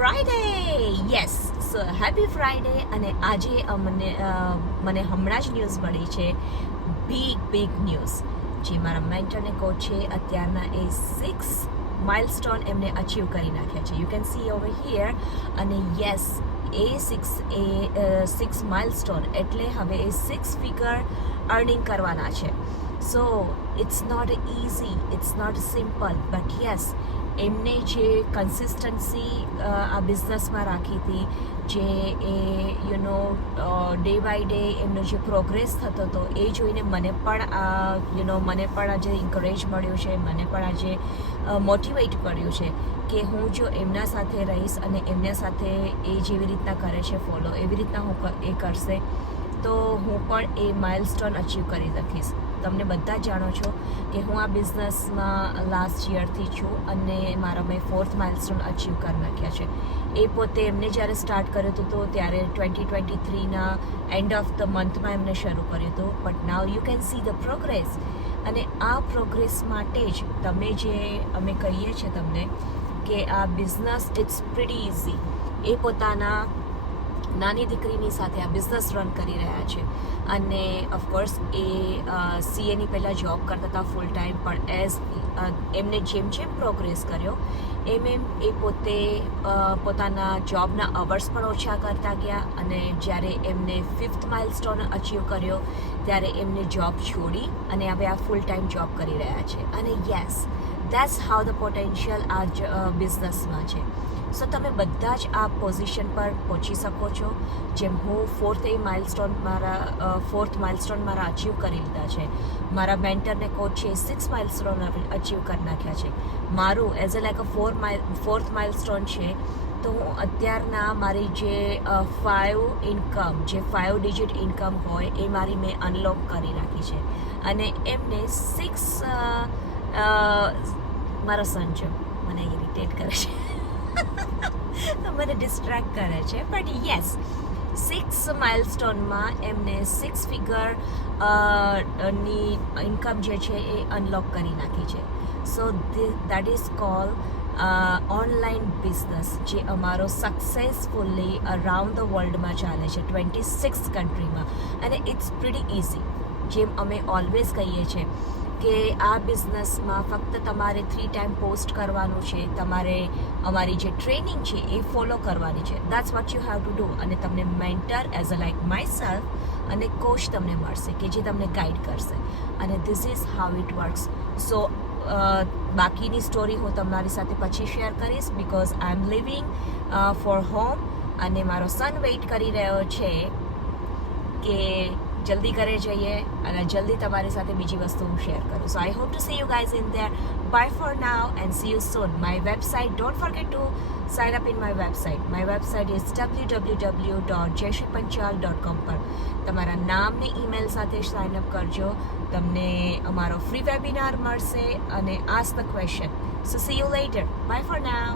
Friday! Yes, so happy Friday. અને આજે મને હમણાં જ ન્યૂઝ મળી છે, બિગ ન્યૂઝ, જે મારા મેન્ટરને કોચ છે અત્યારના એ 6 માઇલસ્ટોન એમને અચીવ કરી નાખ્યા છે. You can see over here. અને યસ, એ 6 માઇલસ્ટોન એટલે હવે એ 6 ફિગર અર્નિંગ કરવાના છે. So it's not easy, it's not simple, but yes, એમને જે કન્સિસ્ટન્સી આ બિઝનેસમાં રાખી હતી, જે એ ડે બાય ડે એમનો જે પ્રોગ્રેસ થતો હતો, એ જોઈને મને પણ મને પણ આજે ઇન્કરેજ મળ્યું છે, મને પણ આજે મોટિવેટ કર્યું છે કે હું જો એમના સાથે રહીશ અને એમના સાથે એ જેવી રીતના કરે છે ફોલો, એવી રીતના હું એ કરશે તો હું પણ એ માઇલસ્ટોન અચીવ કરી શકીશ. તમને બધા જાણો છો કે હું આ બિઝનેસમાં લાસ્ટ યરથી છું અને મેં 4th માઇલસ્ટોન અચીવ કરી નાખ્યા છે. એ પોતે એમને જ્યારે સ્ટાર્ટ કર્યું હતું તો ત્યારે 2023ના એન્ડ ઓફ ધ મંથમાં એમને શરૂ કર્યું હતું, but now you can see the progress. અને આ પ્રોગ્રેસ માટે જ અમે કહીએ છીએ તમને કે આ બિઝનેસ ઇટ્સ પ્રીટી ઇઝી. એ પોતાના નાની દીકરીની સાથે આ બિઝનેસ રન કરી રહ્યા છે અને ઓફકોર્સ એ સીએની પહેલાં જોબ કરતા હતા ફૂલ ટાઈમ, પણ એમને જેમ પ્રોગ્રેસ કર્યો એમ એ પોતે પોતાના જોબના અવર્સ પણ ઓછા કરતા ગયા. અને જ્યારે એમને 5th માઇલસ્ટોન અચીવ કર્યો ત્યારે એમને જોબ છોડી અને હવે આ ફૂલ ટાઈમ જોબ કરી રહ્યા છે. અને yes, that's how the potential આ બિઝનેસમાં છે. સો તમે બધા જ આ પોઝિશન પર પહોંચી શકો છો. જેમ હું 4th માઇલસ્ટોન મારા અચીવ કરી લીધા છે. મારા મેન્ટરને કોચ છે 6 માઇલસ્ટોન અચીવ કરી નાખ્યા છે. મારું as a like a 4th milestone છે. તો હું અત્યારના મારી જે 5 ડિજિટ ઇન્કમ હોય એ મારી મેં અનલોક કરી રાખી છે. અને એમને 6 મારો સન છે, મને ઇરિટેટ કરે છે, મને ડિસ્ટ્રેક્ટ કરે છે, બટ યસ, 6 માઇલસ્ટોનમાં એમને 6 ફિગર ની ઇન્કમ જે છે એ અનલોક કરી નાખી છે. So that is call online business, જે અમારો સક્સેસફુલી અરાઉન્ડ ધ વર્લ્ડમાં ચાલે છે, 26 કન્ટ્રીમાં. અને ઇટ્સ પ્રીટી ઇઝી. જેમ અમે ઓલવેઝ કહીએ છીએ કે આ બિઝનેસમાં ફક્ત તમારે 3 ટાઈમ પોસ્ટ કરવાનું છે, તમારે અમારી જે ટ્રેનિંગ છે એ ફોલો કરવાની છે. That's what you have to do. અને તમને mentor as a like myself અને કોચ તમને મળશે કે જે તમને ગાઈડ કરશે. અને this is how it works. So બાકીની સ્ટોરી હું તમારી સાથે પછી શેર કરીશ, because I am living for home અને મારો સન વેઇટ કરી રહ્યો છે કે જલ્દી ઘરે જઈએ અને જલ્દી તમારી સાથે બીજી વસ્તુ હું શેર કરું. So I hope to see you guys in there. Bye for now and see you soon. My website, don't forget to sign up in my website. My website is www.jayshripanchal.com. પર તમારા નામને email સાથે sign up કરજો. તમને અમારો free webinar મળશે અને ask the question. So see you later. Bye for now.